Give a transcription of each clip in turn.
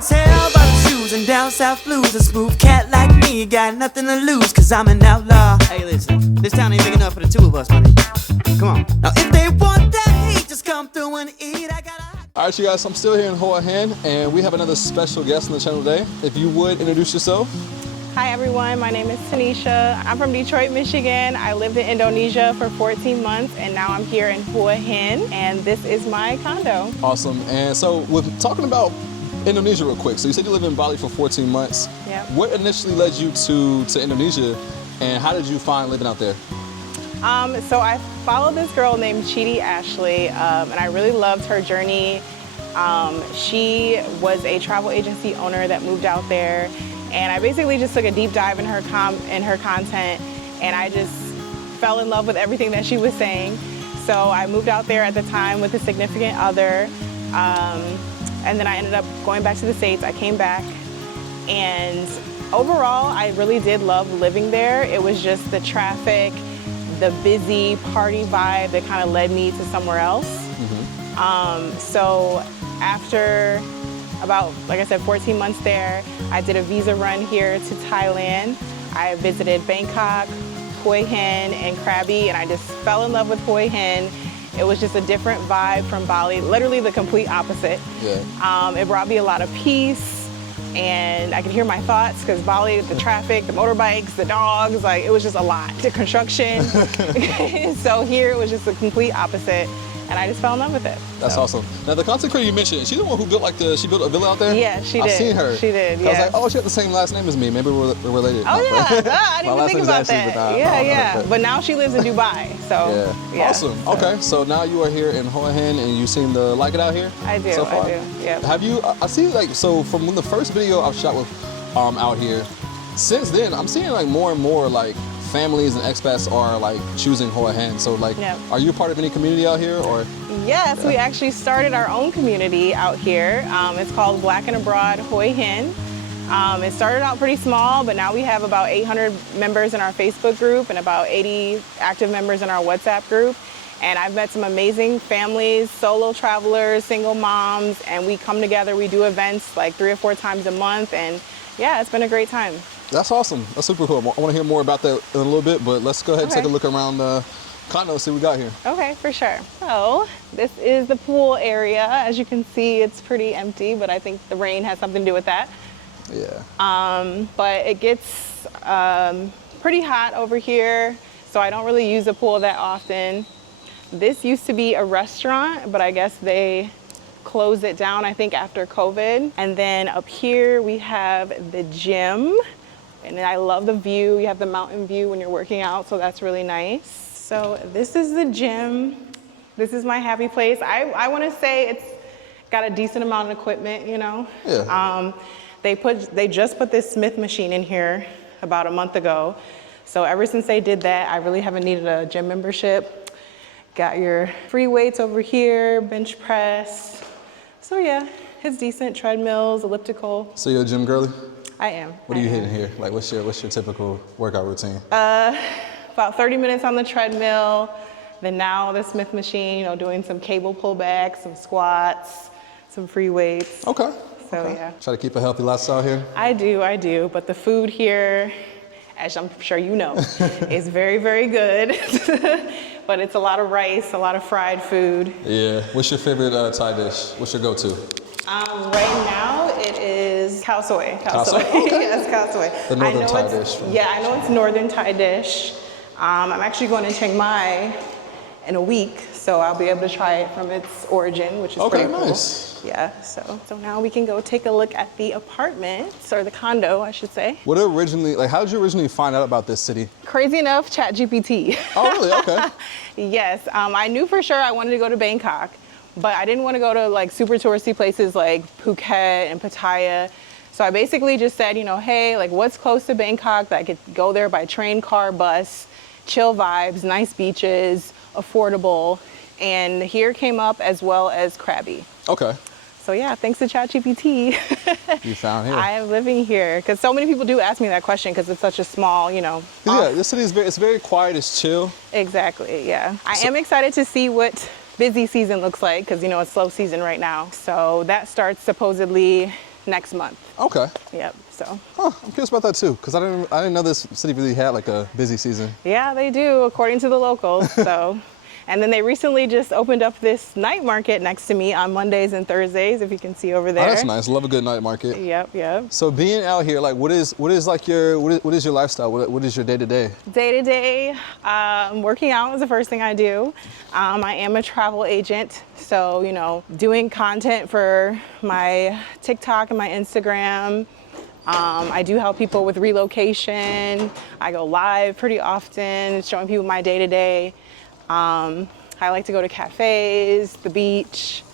can tell by the shoes and down south blues. A smooth cat like me got nothing to lose, cause I'm an outlaw. Hey, listen, this town ain't big enough for the two of us, money. Come on. Now if they want that heat, just come through and eat. I got a... All right, you guys, I'm still here in Hua Hin, and we have another special guest on the channel today. If you would introduce yourself. Hi everyone, my name is Tanisha. I'm from Detroit, Michigan. I lived in Indonesia for 14 months and now I'm here in Hua Hin and this is my condo. Awesome. And so with talking about Indonesia real quick, so you said you lived in Bali for 14 months. Yeah. What initially led you to Indonesia and how did you find living out there? So I followed this girl named Chidi Ashley and I really loved her journey. She was a travel agency owner that moved out there. And I basically just took a deep dive in her content and I just fell in love with everything that she was saying. So I moved out there at the time with a significant other and then I ended up going back to the States. I came back and overall I really did love living there. It was just the traffic, the busy party vibe that kind of led me to somewhere else. So after about, like I said, 14 months there, I did a visa run here to Thailand. I visited Bangkok, Hua Hin, and Krabi, and I just fell in love with Hua Hin. It was just a different vibe from Bali, literally the complete opposite. Yeah. It brought me a lot of peace, and I could hear my thoughts, because Bali, the traffic, the motorbikes, the dogs, like it was just a lot. The construction. So here it was just the complete opposite. And I just fell in love with it. That's awesome. Now the content creator you mentioned, she's the one who built she built a villa out there? Yeah, she did. I've seen her. She did, yeah. I was like, oh, she had the same last name as me. Maybe we're related. Oh yeah, I didn't even think about Ashley, that. Yeah. But now she lives in Dubai, so. Yeah. Awesome. So. Okay, so now you are here in Hua Hin and you seem to like it out here? I do, so far? I do, yeah. Have you, I see like, so from the first video I've shot with out here, since then, I'm seeing like more and more like families and expats are like choosing Hua Hin. So like, are you a part of any community out here or? Yes, we actually started our own community out here. It's called Black and Abroad Hua Hin. It started out pretty small, but now we have about 800 members in our Facebook group and about 80 active members in our WhatsApp group. And I've met some amazing families, solo travelers, single moms, and we come together, we do events like 3 or 4 times a month, and yeah, it's been a great time. That's awesome. That's super cool. I want to hear more about that in a little bit, but let's go ahead and take a look around the condo and see what we got here. Okay, for sure. So this is the pool area. As you can see, it's pretty empty, but I think the rain has something to do with that. Yeah. But it gets pretty hot over here, so I don't really use the pool that often. This used to be a restaurant, but I guess they closed it down, I think, after COVID. And then up here we have the gym. And I love the view. You have the mountain view when you're working out, so that's really nice. So this is the gym. This is my happy place. I want to say it's got a decent amount of equipment, you know. Yeah. They just put this Smith machine in here about a month ago. So ever since they did that, I really haven't needed a gym membership. Got your free weights over here, bench press. So yeah, it's decent. Treadmills, elliptical. So you're a gym girly? I am. What are you hitting here? Like, what's your typical workout routine? About 30 minutes on the treadmill. Then now the Smith machine, you know, doing some cable pullbacks, some squats, some free weights. Okay. So yeah. Try to keep a healthy lifestyle here? I do. But the food here, as I'm sure you know, is very, very good. But it's a lot of rice, a lot of fried food. Yeah. What's your favorite Thai dish? What's your go-to? Right now it is khao soi. Khao soi? Okay. Yes, khao soi. The northern Thai dish. Yeah, I know it's northern Thai dish. I'm actually going to Chiang Mai in a week, so I'll be able to try it from its origin, which is pretty cool. Nice. Yeah, so now we can go take a look at the apartment, or the condo, I should say. How did you originally find out about this city? Crazy enough, ChatGPT. Oh, really? Okay. Yes, I knew for sure I wanted to go to Bangkok, but I didn't want to go to like super touristy places like Phuket and Pattaya. So I basically just said, you know, hey, like what's close to Bangkok that I could go there by train, car, bus, chill vibes, nice beaches, affordable. And here came up as well as Krabi. Okay. So yeah, thanks to ChatGPT. You found here. I am living here because so many people do ask me that question because it's such a small, you know. Yeah, this city is very quiet, it's chill. Exactly, yeah. I am excited to see what busy season looks like because, you know, it's slow season right now. So that starts supposedly next month. Okay. Yep. So. Huh, I'm curious about that too, because I didn't know this city really had like a busy season. Yeah, they do, according to the locals. So. And then they recently just opened up this night market next to me on Mondays and Thursdays, if you can see over there. Oh, that's nice. Love a good night market. Yep. So being out here, like, what is like what is your lifestyle? What is your day to day? Day to day, working out is the first thing I do. I am a travel agent, so doing content for my TikTok and my Instagram. I do help people with relocation. I go live pretty often, showing people my day to day. I like to go to cafes, the beach.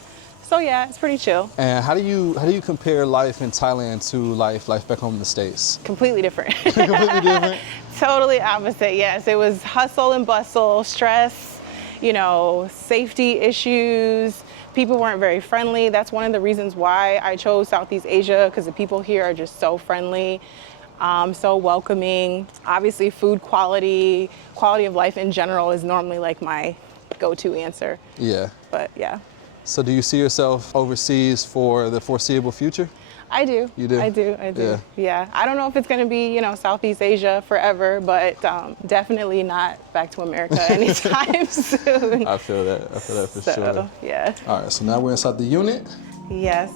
So yeah, it's pretty chill. And how do you compare life in Thailand to life back home in the States? Completely different. Completely different? Totally opposite, yes. It was hustle and bustle, stress, safety issues. People weren't very friendly. That's one of the reasons why I chose Southeast Asia, because the people here are just so friendly. So welcoming. Obviously, food quality of life in general is normally like my go-to answer. Yeah. But yeah. So do you see yourself overseas for the foreseeable future? I do. You do? I do. Yeah. I don't know if it's going to be, Southeast Asia forever, but definitely not back to America anytime soon. I feel that for sure. Yeah. All right, so now we're inside the unit. Yes.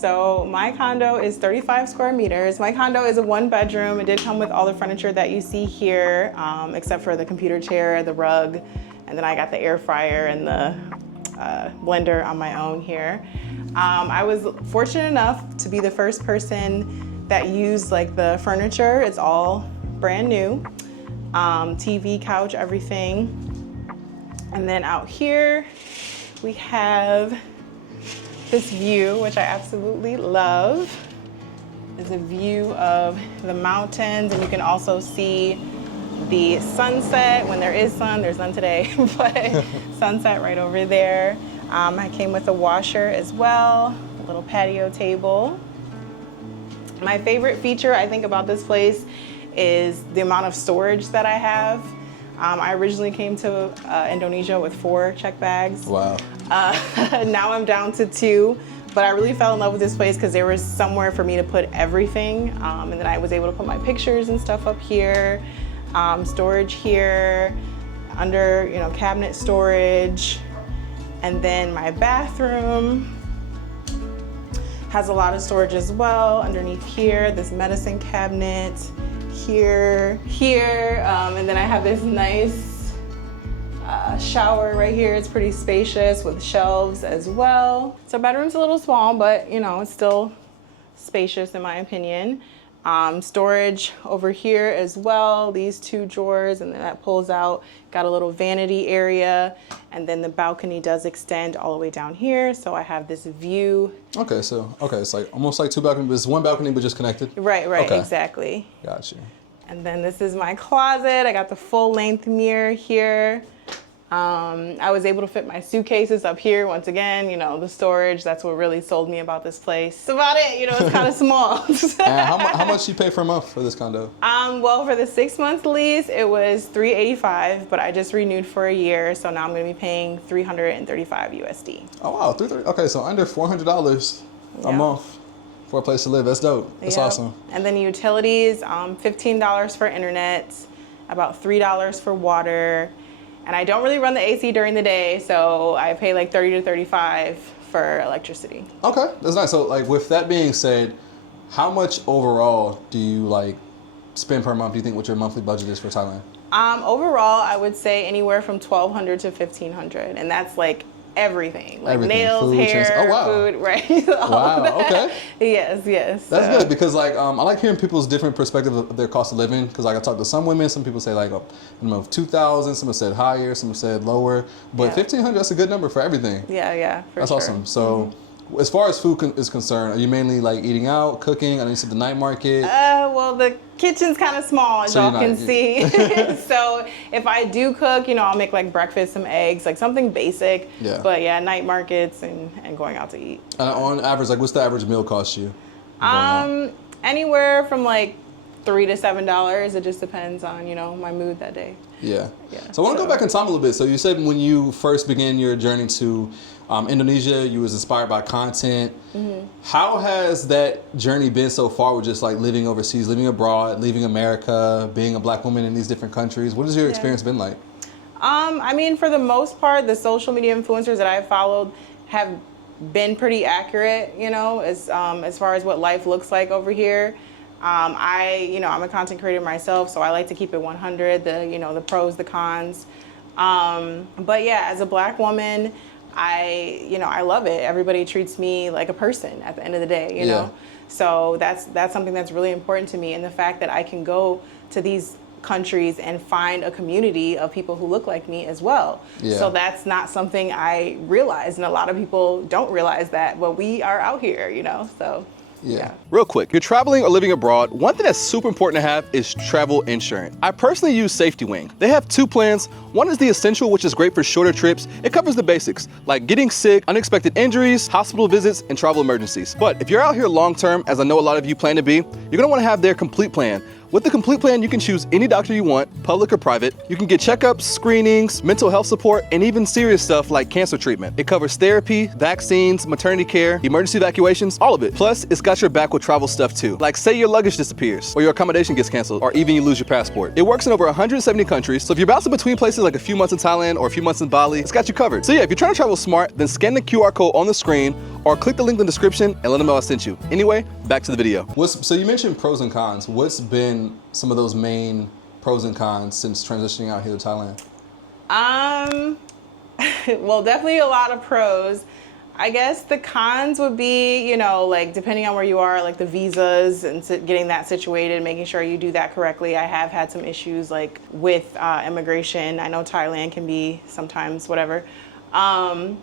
So my condo is 35 square meters. My condo is a 1-bedroom. It did come with all the furniture that you see here, except for the computer chair, the rug, and then I got the air fryer and the blender on my own here. I was fortunate enough to be the first person that used like the furniture. It's all brand new. TV, couch, everything. And then out here we have this view, which I absolutely love. There's a view of the mountains, and you can also see the sunset when there is sun. There's none today, but sunset right over there. I came with a washer as well, a little patio table. My favorite feature I think about this place is the amount of storage that I have. I originally came to Indonesia with 4 check bags. Wow. Now I'm down to 2, but I really fell in love with this place because there was somewhere for me to put everything. And then I was able to put my pictures and stuff up here, storage here, under, cabinet storage. And then my bathroom has a lot of storage as well. Underneath here, this medicine cabinet, here, and then I have this nice shower right here. It's pretty spacious with shelves as well. So bedroom's a little small, but it's still spacious in my opinion. Storage over here as well, these 2 drawers, and then that pulls out, got a little vanity area, and then the balcony does extend all the way down here, so I have this view. Okay, it's like almost like 2 balconies, but it's 1 balcony but just connected? Right, okay. Exactly. Gotcha. And then this is my closet. I got the full length mirror here. I was able to fit my suitcases up here. Once again, the storage, that's what really sold me about this place. That's about it, it's kind of small. And how much do you pay per month for this condo? Well, for the 6-month lease, it was $385, but I just renewed for a year, so now I'm going to be paying $335 USD. Oh wow, $330. Okay, so under $400 a month for a place to live. That's dope. That's awesome. And then utilities, $15 for internet, about $3 for water. And I don't really run the AC during the day, so I pay like $30 to $35 for electricity. Okay, that's nice. So like with that being said, how much overall do you spend per month, do you think, what your monthly budget is for Thailand? Overall, I would say anywhere from $1,200 to $1,500, and that's like everything, nails, food, hair, food, right? Wow, okay. Yes. That's good because I like hearing people's different perspective of their cost of living, because I talked to some women, some people say $2,000, some said higher, some said lower, but $1,500, that's a good number for everything. Yeah, that's awesome. So as far as food is concerned, are you mainly eating out, cooking? I know you said the night market. Well, the kitchen's kind of small, as y'all can see. So if I do cook, I'll make breakfast, some eggs, something basic. Yeah. But yeah, night markets and going out to eat. And on average, what's the average meal cost you? Anywhere from $3 to $7. It just depends on, my mood that day. Yeah. So I want to go back in time a little bit. So you said when you first began your journey to Indonesia, you was inspired by content. How has that journey been so far with just like living overseas, living abroad, leaving America, being a black woman in these different countries? What has your experience been like? I mean, for the most part, the social media influencers that I've followed have been pretty accurate, you know, as far as what life looks like over here. I'm a content creator myself, so I like to keep it 100, the pros, the cons. But yeah, as a black woman, I love it. Everybody treats me like a person at the end of the day, you know? So that's something that's really important to me. And the fact that I can go to these countries and find a community of people who look like me as well. So that's not something I realized, and a lot of people don't realize that, but we are out here, you know, so. Yeah. Real quick, you're traveling or living abroad, one thing that's super important to have is travel insurance. I personally use Safety Wing. They have two plans. One is the Essential, which is great for shorter trips. It covers the basics, like getting sick, unexpected injuries, hospital visits, and travel emergencies. But if you're out here long term, as I know a lot of you plan to be, you're gonna wanna have their Complete Plan. With the Complete Plan, you can choose any doctor you want, public or private. You can get checkups, screenings, mental health support, and even serious stuff like cancer treatment. It covers therapy, vaccines, maternity care, emergency evacuations, all of it. Plus, it's got your back with travel stuff too. Like say your luggage disappears, or your accommodation gets canceled, or even you lose your passport. It works in over 170 countries, so if you're bouncing between places like a few months in Thailand or a few months in Bali, it's got you covered. So yeah, if you're trying to travel smart, then scan the QR code on the screen, or click the link in the description and let them know I sent you. Anyway, back to the video. So you mentioned pros and cons. What's been some of those main pros and cons since transitioning out here to Thailand? Well, definitely a lot of pros. I guess the cons would be, you know, like depending on where you are, like the visas and getting that situated, making sure you do that correctly. I have had some issues like with immigration. I know Thailand can be sometimes whatever. And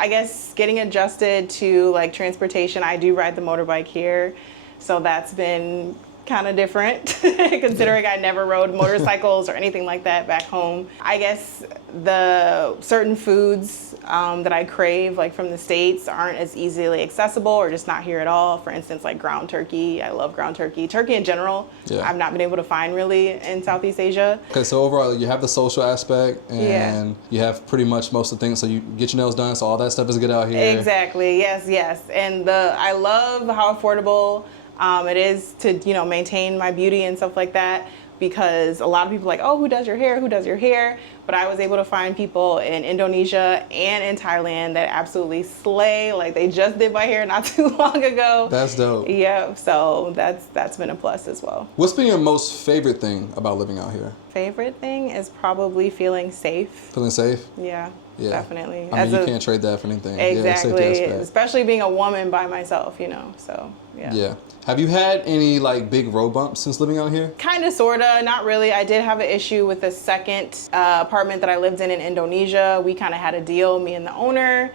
I guess getting adjusted to like transportation. I do ride the motorbike here, so that's been kind of different considering I never rode motorcycles or anything like that back home. I guess the certain foods that I crave like from the States aren't as easily accessible or just not here at all. For instance, like ground turkey. I love ground turkey. Turkey in general, I've not been able to find really in Southeast Asia. Okay, so overall you have the social aspect and you have pretty much most of the things, so you get your nails done, so all that stuff is good out here. Exactly, yes. And I love how affordable it is to, you know, maintain my beauty and stuff like that, because a lot of people are like, oh, who does your hair? But I was able to find people in Indonesia and in Thailand that absolutely slay. Like they just did my hair not too long ago. That's dope. Yeah, so that's been a plus as well. What's been your most favorite thing about living out here? Favorite thing is probably feeling safe. Feeling safe? Yeah. Definitely. I mean, you can't trade that for anything. Exactly. Especially being a woman by myself, you know, so yeah. Have you had any like big road bumps since living out here? Kind of, sort of, not really. I did have an issue with the second apartment that I lived in Indonesia. We kind of had a deal, me and the owner,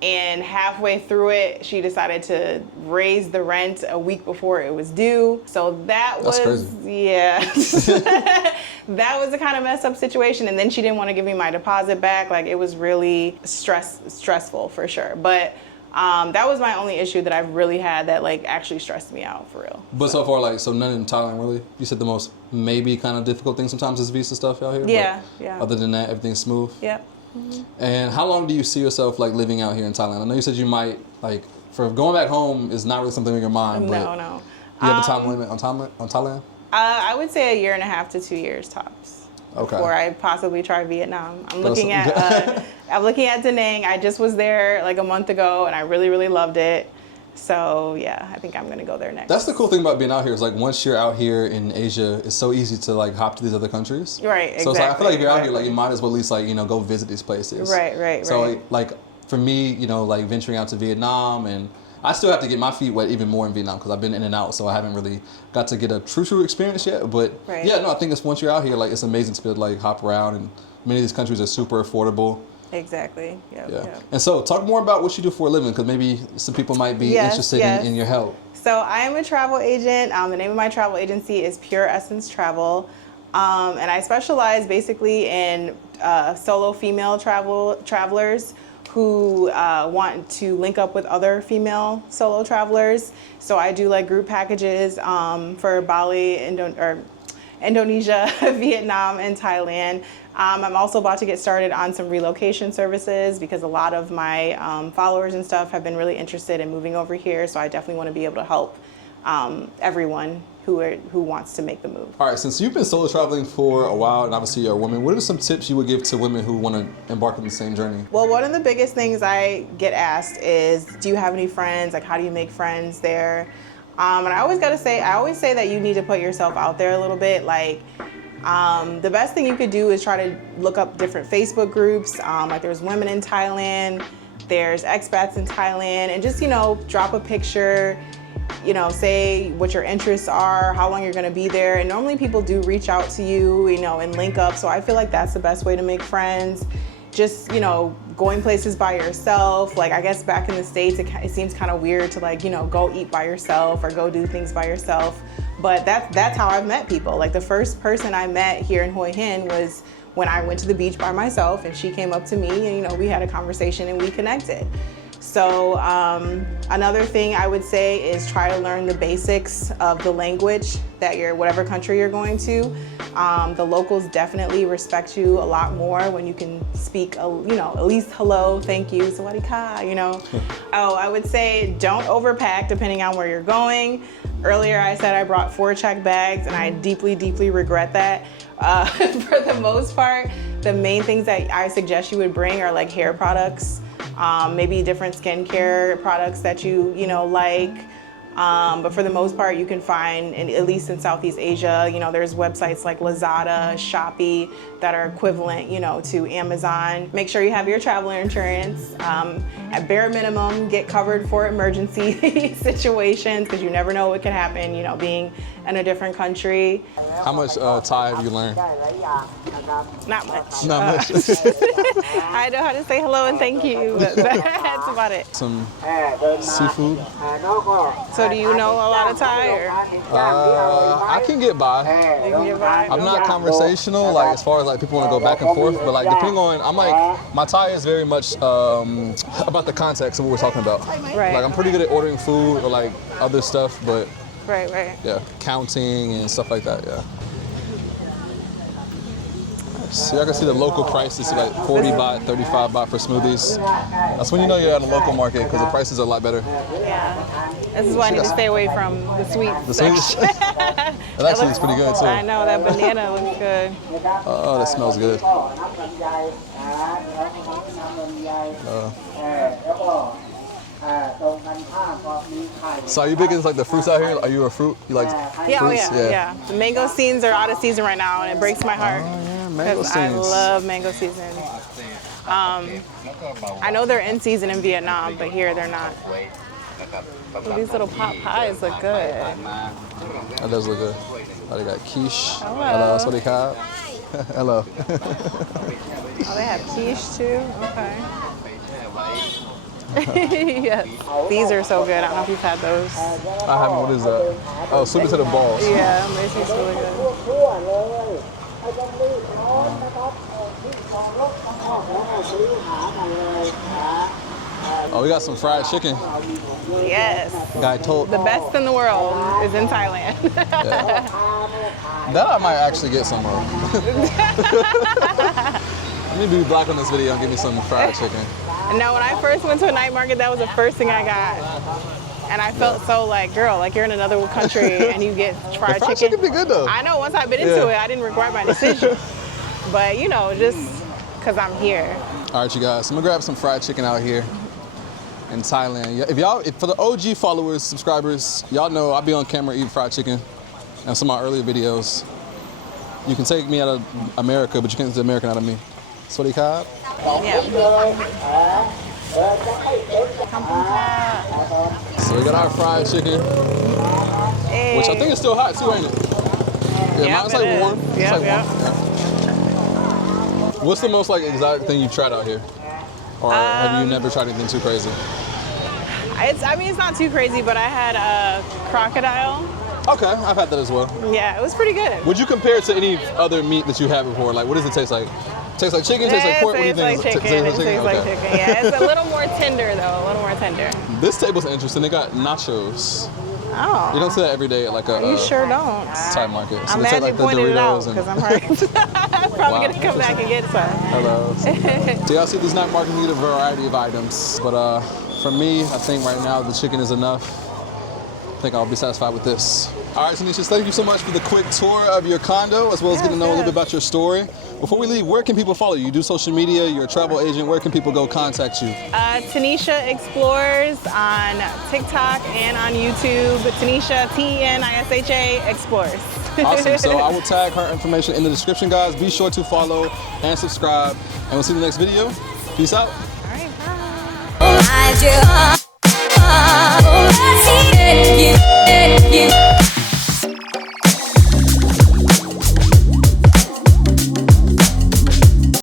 and halfway through it, she decided to raise the rent a week before it was due. So that's crazy. That was a kind of messed up situation. And then she didn't want to give me my deposit back. Like it was really stressful for sure. But that was my only issue that I've really had that like actually stressed me out for real. But so far, like, so none in Thailand really? You said the most maybe kind of difficult thing sometimes is visa stuff out here? Yeah. Other than that, everything's smooth? Yep. And how long do you see yourself like living out here in Thailand? I know you said you might like, for going back home is not really something in your mind, but no. You have a time limit on Thailand? I would say 1.5 to 2 years tops. Okay. Before I possibly try Vietnam. I'm looking at Da Nang. I just was there like a month ago and I really, really loved it. So yeah, I think I'm gonna go there next. That's the cool thing about being out here is like once you're out here in Asia, it's so easy to like hop to these other countries. Right, exactly. So it's like, I feel like if you're out here, like you might as well at least like, you know, go visit these places. Right. So like for me, you know, like venturing out to Vietnam, and I still have to get my feet wet even more in Vietnam because I've been in and out, so I haven't really got to get a true experience yet. But yeah, no, I think it's once you're out here, like it's amazing to be able to like hop around, and many of these countries are super affordable. Exactly. Yep. And so talk more about what you do for a living, because maybe some people might be interested in your help. So I am a travel agent. The name of my travel agency is Pure Essence Travel. And I specialize basically in solo female travelers who want to link up with other female solo travelers. So I do like group packages for Bali, Indonesia, Vietnam, and Thailand. I'm also about to get started on some relocation services because a lot of my followers and stuff have been really interested in moving over here. So I definitely want to be able to help everyone who wants to make the move. All right, since you've been solo traveling for a while, and obviously you're a woman, what are some tips you would give to women who want to embark on the same journey? Well, one of the biggest things I get asked is, do you have any friends? Like, how do you make friends there? And I always say that you need to put yourself out there a little bit. Like, the best thing you could do is try to look up different Facebook groups. Like there's women in Thailand, there's expats in Thailand, and just, drop a picture, say what your interests are, how long you're gonna be there. And normally people do reach out to you, and link up. So I feel like that's the best way to make friends. Just, going places by yourself. Like, I guess back in the States, it seems kind of weird to go eat by yourself or go do things by yourself. But that's how I've met people. Like the first person I met here in Hoi Hin was when I went to the beach by myself, and she came up to me and, we had a conversation and we connected. So another thing I would say is try to learn the basics of the language that whatever country you're going to. The locals definitely respect you a lot more when you can speak, at least hello, thank you, sawadee ka, Oh, I would say don't overpack depending on where you're going. Earlier I said I brought 4 check bags, and I deeply, deeply regret that. For the most part, the main things that I suggest you would bring are like hair products, maybe different skincare products that you like. But for the most part, you can find, at least in Southeast Asia, there's websites like Lazada, Shopee that are equivalent, to Amazon. Make sure you have your travel insurance. At bare minimum, get covered for emergency situations because you never know what could happen, being in a different country. How much Thai have you learned? Not much. Not much. I know how to say hello and thank you, but that's about it. Some seafood. So do you know a lot of Thai? Or? I can get by. You can get by? I'm not conversational, like as far as like people want to go back and forth, but like depending on, my Thai is very much about the context of what we're talking about. Right. Like I'm pretty good at ordering food or like other stuff, but Right. yeah, counting and stuff like that, yeah. So y'all can see the local prices, like 40 baht, 35 baht for smoothies. That's when you know you're at a local market because the prices are a lot better. Yeah. This is why I need to stay away from the sweets. The sweets? That actually looks pretty good too. I know, that banana looks good. Oh, that smells good. So are you big into like the fruits out here? Are you a fruit? You like fruits? Yeah. The mango seeds are out of season right now, and it breaks my heart. Mango I love mango season. I know they're in season in Vietnam, but here they're not. Ooh, these little pot pies look good. That does look good. Oh, they got quiche. Hello. Sawadee ka. Hello. Oh, they have quiche too? Okay. Yes. These are so good. I don't know if you've had those. I haven't. What is that? Oh, sweet potato balls. Yeah, they taste really good. Oh, we got some fried chicken. Yes. Guy told. The best in the world is in Thailand. Yeah. That I might actually get some of. Let me be black on this video and give me some fried chicken. No, when I first went to a night market, that was the first thing I got. And I felt so like, girl, like you're in another country and you get fried chicken. Fried chicken be good though. I know, once I've been into it, I didn't regret my decision. But just because I'm here. All right, you guys, I'm gonna grab some fried chicken out here in Thailand. If for the OG followers, subscribers, y'all know I be on camera eating fried chicken in some of my earlier videos. You can take me out of America, but you can't take the American out of me. Sawadee ka. Yeah. So we got our fried chicken, which I think is still hot too, ain't it? Yeah, mine's like warm. It's like warm. Yeah. What's the most like exotic thing you've tried out here? Or have you never tried anything too crazy? It's not too crazy, but I had a crocodile. Okay, I've had that as well. Yeah, it was pretty good. Would you compare it to any other meat that you had before? Like, what does it taste like Tastes like chicken, tastes like pork. What do you think? It tastes like chicken. It tastes like chicken. Yeah, it's a little more tender though. A little more tender. This table's interesting. They got nachos. Oh. You don't see that every day at like a. You sure don't. Thai market. So I'm they glad take, like, you the pointed it out Doritos and. because I'm probably gonna come back and get some. Hello. So y'all see these night markets need a variety of items, but for me, I think right now the chicken is enough. I think I'll be satisfied with this. All right, Tanisha, thank you so much for the quick tour of your condo, as well as getting to know a little bit about your story. Before we leave, where can people follow you? You do social media, you're a travel agent. Where can people go contact you? Tanisha Explores on TikTok and on YouTube. Tanisha, T-E-N-I-S-H-A, Explores. Awesome. So I will tag her information in the description, guys. Be sure to follow and subscribe, and we'll see you in the next video. Peace out. All right, bye.